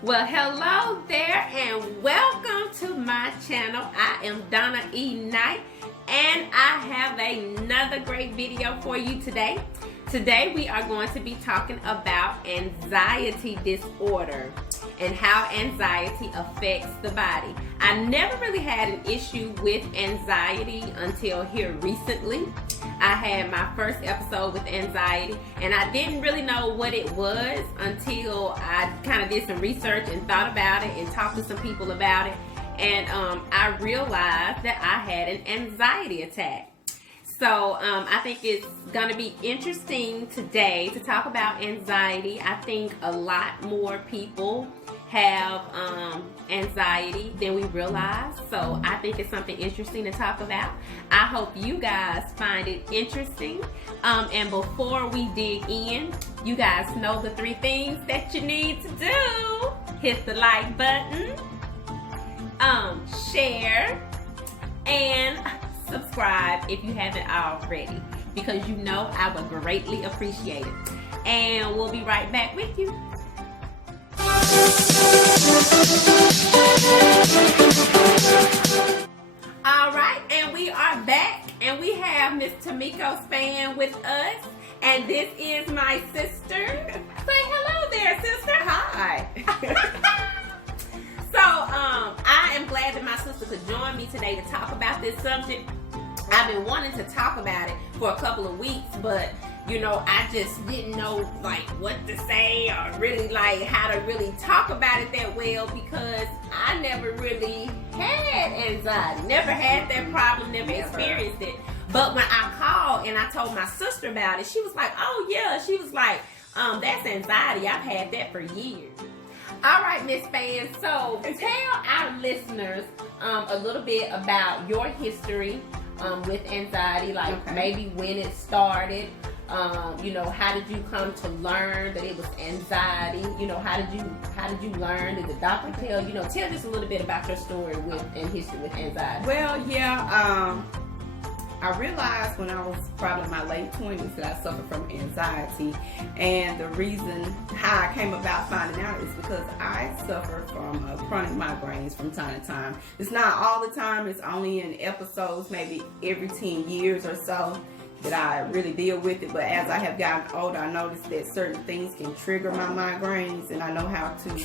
Well, hello there and welcome to my channel. I am Donna E. Knight and I have another great video for you today. Today we are going to be talking about anxiety disorder and how anxiety affects the body. I never really had an issue with anxiety until here recently. I had my first episode with anxiety and I didn't really know what it was until I kind of did some research and thought about it and talked to some people about it. And I realized that I had an anxiety attack. So I think it's going to be interesting today to talk about anxiety. I think a lot more people have anxiety than we realize. So I think it's something interesting to talk about. I hope you guys find it interesting. And before we dig in, you guys know the 3 things that you need to do. Hit the like button, share, and subscribe if you haven't already, because you know I would greatly appreciate it. And we'll be right back with you. All right, and we are back, and we have Miss Tamiko Span with us, and this is my sister. Say hello there, sister. Hi. So, I am glad that my sister could join me today to talk about this subject. I've been wanting to talk about it for a couple of weeks, but you know, I just didn't know like what to say or really like how to really talk about it that well, because I never really had anxiety, never had that problem, never experienced it. But when I called and I told my sister about it, she was like, oh yeah, she was like, that's anxiety. I've had that for years. All right, Miss Fan, so tell our listeners a little bit about your history with anxiety, like maybe when it started, you know, how did you come to learn that it was anxiety? You know, how did you learn? Did the doctor tell you? Know, tell us a little bit about your story and history with anxiety. Well, yeah, I realized when I was probably in my late 20s that I suffered from anxiety, and the reason how I came about finding out is because I suffer from chronic migraines from time to time. It's not all the time, it's only in episodes, maybe every 10 years or so that I really deal with it. But as I have gotten older, I noticed that certain things can trigger my migraines, and I know how to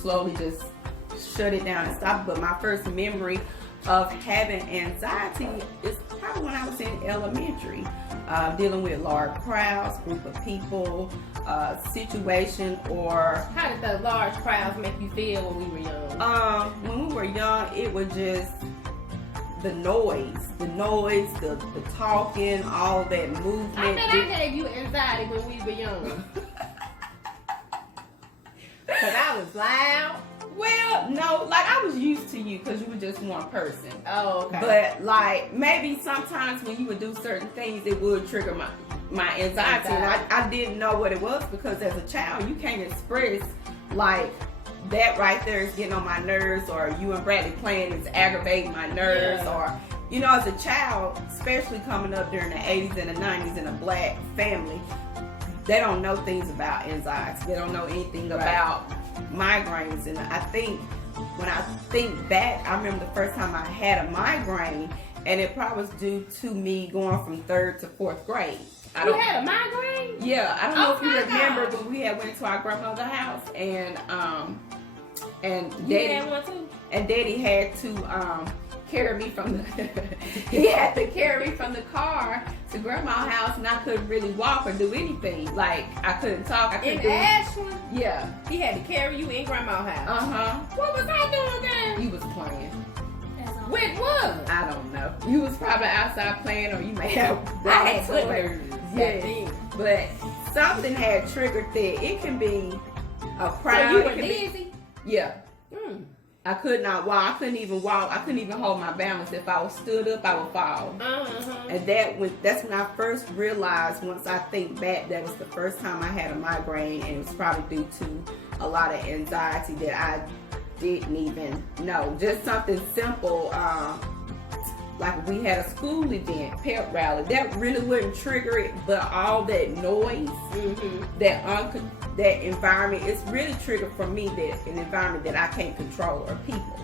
slowly just shut it down and stop it. But my first memory of having anxiety is probably when I was in elementary, dealing with large crowds, group of people, situation. Or how did the large crowds make you feel when we were young? When we were young, it was just the noise, the talking, all that movement. I bet I gave you anxiety when we were young. Because I was loud. Well, no, like I was used to you because you were just one person. Oh, okay. But like maybe sometimes when you would do certain things, it would trigger my anxiety. And I didn't know what it was, because as a child, you can't express like that right there is getting on my nerves, or you and Bradley playing is aggravating my nerves, or you know, as a child, especially coming up during the 80s and the 90s in a black family, they don't know things about anxiety. They don't know anything about migraines. And I think when I think back, I remember the first time I had a migraine, and it probably was due to me going from 3rd to 4th grade. You had a migraine? Yeah, I don't know if you remember, but we had went to our grandmother's house, and Daddy had one too? And Daddy had to carry me from the car to grandma's house, and I couldn't really walk or do anything. Like I couldn't talk. In Ashland? Yeah. He had to carry you in grandma's house. What was I doing there? You was playing. With what? I don't know. You was probably outside playing, or you may have. I had good nerves. Yeah. But something had triggered that. It can be a crowd. So you were dizzy? Yeah. I could not walk. I couldn't even walk. I couldn't even hold my balance. If I was stood up, I would fall. And that's when I first realized, once I think back, that was the first time I had a migraine, and it was probably due to a lot of anxiety that I didn't even know. Just something simple, like we had a school event, pep rally, that really wouldn't trigger it, but all that noise, that that environment, it's really triggered for me that an environment that I can't control are people.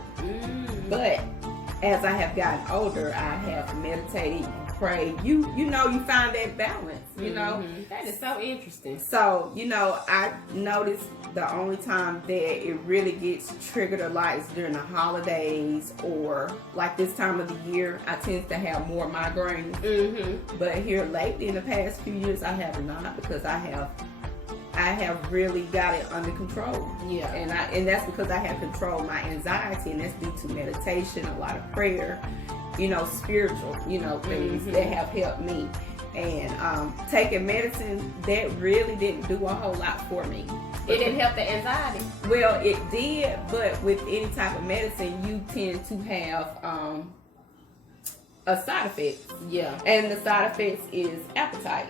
But as I have gotten older, I have meditated, prayed. You know, you find that balance, you know. That is so interesting. So, you know, I noticed the only time that it really gets triggered a lot is during the holidays, or like this time of the year, I tend to have more migraines. But here lately, in the past few years, I have not, because I have really got it under control. Yeah. And that's because I have controlled my anxiety, and that's due to meditation, a lot of prayer, you know, spiritual, you know, things that have helped me. And taking medicine, that really didn't do a whole lot for me. It didn't help the anxiety. Well, it did, but with any type of medicine, you tend to have a side effect. Yeah. And the side effects is appetite.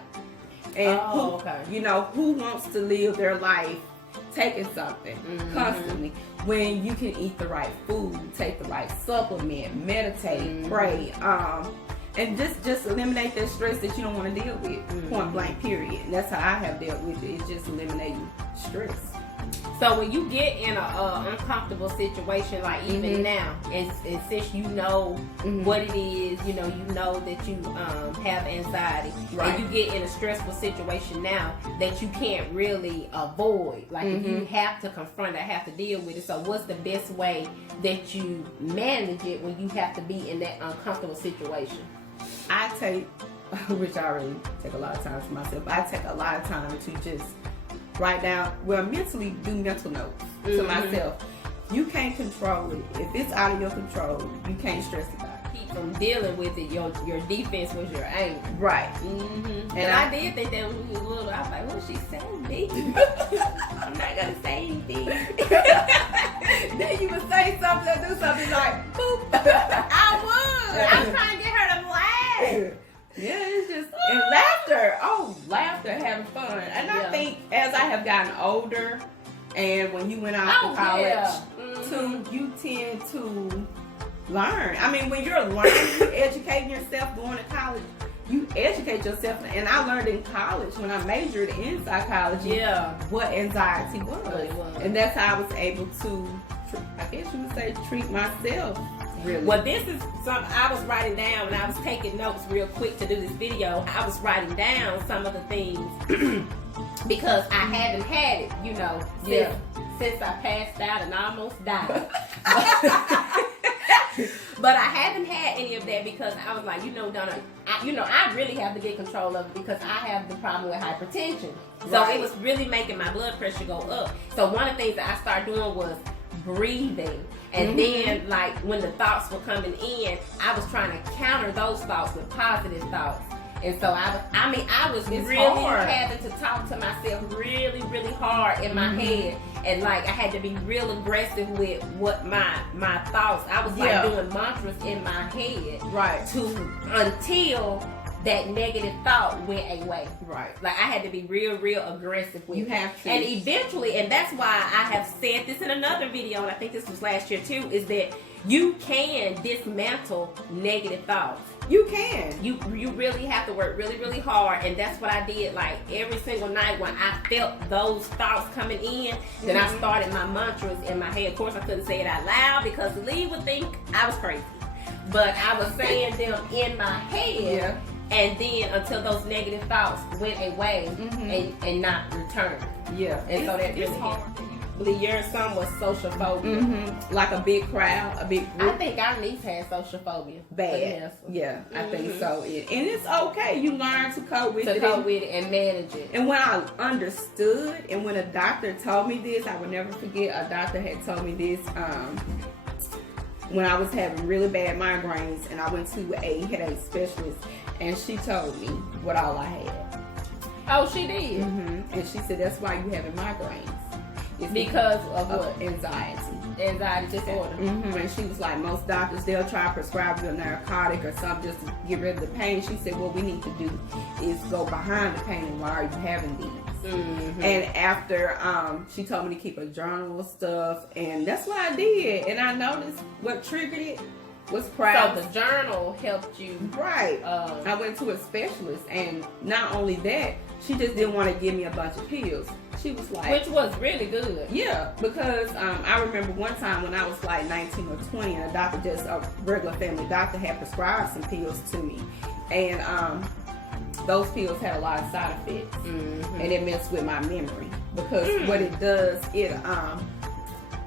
And you know, who wants to live their life taking something constantly when you can eat the right food, take the right supplement, meditate, pray, and just eliminate that stress that you don't want to deal with. Point blank, period. And that's how I have dealt with it. It's just eliminating stress. So when you get in a uncomfortable situation, like even now, and since you know what it is, you know that you have anxiety, and you get in a stressful situation now that you can't really avoid, like if you have to confront it, have to deal with it. So what's the best way that you manage it when you have to be in that uncomfortable situation? I take, which I already take a lot of time for myself, I take a lot of time to just write down, mentally do mental notes to myself. You can't control it. If it's out of your control, you can't stress about it. Keep from dealing with it. Your defense was your anger. Right. And I did think that when we were little, I was like, what she saying, me? I'm not going to say anything. Then you would say something or do something like, boop. I was trying to get her to laugh. Yeah, it's just, and laughter. Oh, laughter, having fun. And I think as I have gotten older, and when you went out to college, too, you tend to learn. I mean, when you're learning, you're educating yourself, going to college, you educate yourself. And I learned in college, when I majored in psychology, what anxiety was. And that's how I was able to, I guess you would say, treat myself. Really? Well, this is something I was writing down when I was taking notes real quick to do this video. I was writing down some of the things because I haven't had it, you know, since I passed out and almost died. But I haven't had any of that because I was like, Donna, I really have to get control of it because I have the problem with hypertension. So it was really making my blood pressure go up. So one of the things that I started doing was breathing. And then, like, when the thoughts were coming in, I was trying to counter those thoughts with positive thoughts. And so I was really having to talk to myself really, really hard in my head. And like, I had to be real aggressive with what my thoughts. I was like doing mantras in my head. Until that negative thought went away. Like, I had to be real aggressive with it. You have to. And eventually, and that's why I have said this in another video, and I think this was last year too, is that you can dismantle negative thoughts. You can. You really have to work really hard, and that's what I did. Like, every single night when I felt those thoughts coming in, then I started my mantras in my head. Of course, I couldn't say it out loud because Lee would think I was crazy. But I was saying them in my head. And then until those negative thoughts went away and not returned. And so that really hard. Your son was social phobia. Like a big crowd, a big group. I think our niece had social phobia. Bad. Yeah, I think so. And it's okay. You learn to cope with it. And manage it. And when I understood, and when a doctor told me this, I would never forget, a doctor had told me this when I was having really bad migraines, and I went to a headache specialist, and she told me what all I had. Oh, she did? And she said, that's why you having migraines. It's because of what? Anxiety. Anxiety disorder. And she was like, most doctors, they'll try to prescribe you a narcotic or something just to get rid of the pain. She said, what we need to do is go behind the pain, and why are you having these? And after she told me to keep a journal of stuff, and that's what I did. And I noticed what triggered it was proud. So the journal helped you. I went to a specialist, and not only that, she just didn't want to give me a bunch of pills. She was like, which was really good. yeah, because I remember one time when I was like 19 or 20, and a regular family doctor, had prescribed some pills to me, and those pills had a lot of side effects, and it messed with my memory because what it does,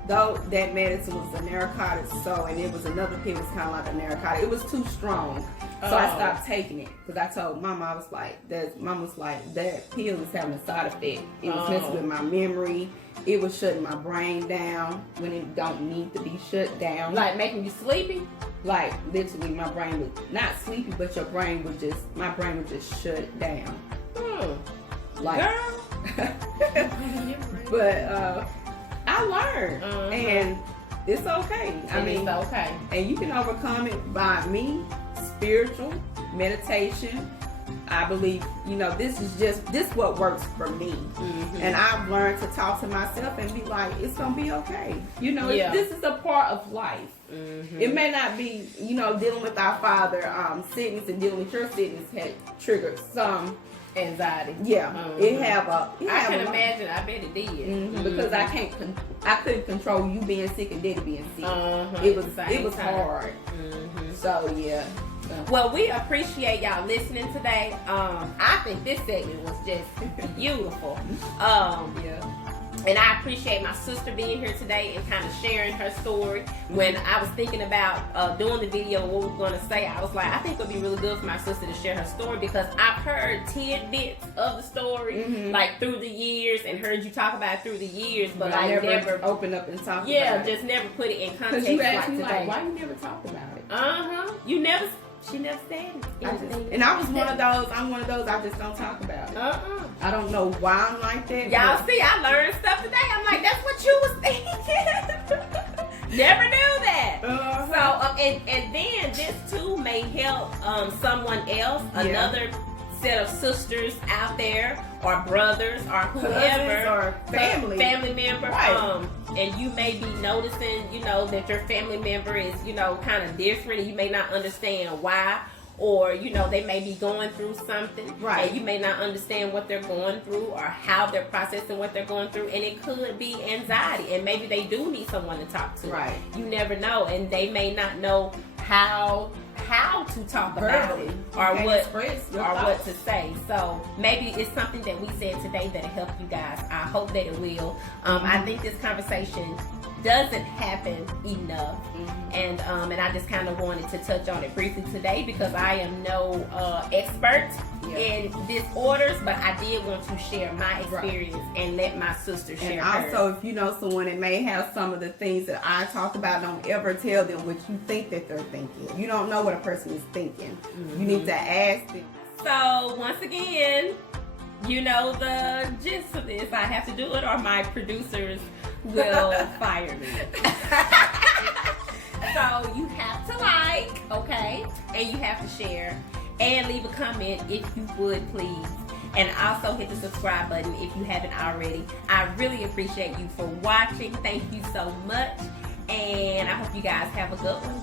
though that medicine was a narcotic, and it was another pill was kind of like a narcotic. It was too strong, so I stopped taking it because I told Mama, I was like, that pill is having a side effect. It was messing with my memory. It was shutting my brain down when it don't need to be shut down. Like making you sleepy? Like literally, my brain was not sleepy, but my brain would just shut down. Like, girl. But I learned, and it's okay. It's okay. And you can overcome it by spiritual meditation. I believe, this is what works for me. And I've learned to talk to myself and be like, it's gonna be okay. This is a part of life. It may not be, dealing with our father sickness and dealing with your sickness had triggered some anxiety. Yeah, I can imagine. I bet it did. Because I couldn't control you being sick and Daddy being sick. It was hard. So yeah. Well, we appreciate y'all listening today. I think this segment was just beautiful. And I appreciate my sister being here today and kind of sharing her story. When I was thinking about doing the video, what we were going to say, I was like, I think it would be really good for my sister to share her story because I've heard tidbits of the story, like through the years, and heard you talk about it through the years, but I never open up and talk about it. Yeah, just never put it in context you asked like me today. Why you never talk about it? She never said it. And I was one of those. I'm one of those. I just don't talk about it. I don't know why I'm like that. Y'all see, I learned stuff today. I'm like, that's what you was thinking. Never knew that. So, and then this too may help someone else, another set of sisters out there, or brothers, or whoever, or family member. Right. And you may be noticing, that your family member is, kind of different, and you may not understand why. Or, they may be going through something. Right. And you may not understand what they're going through or how they're processing what they're going through. And it could be anxiety. And maybe they do need someone to talk to. Right. You never know. And they may not know how to talk about it or what to say. So maybe it's something that we said today that'll help you guys. I hope that it will. I think this conversation doesn't happen enough, and I just kind of wanted to touch on it briefly today because I am no expert in disorders, but I did want to share my experience and let my sister share hers. And also, if you know someone that may have some of the things that I talk about, don't ever tell them what you think that they're thinking. You don't know what a person is thinking. You need to ask them. So once again, you know the gist of this. I have to do it or my producers will fire me. So you have to like, okay? And you have to share and leave a comment if you would, please. And also hit the subscribe button if you haven't already. I really appreciate you for watching. Thank you so much. And I hope you guys have a good one.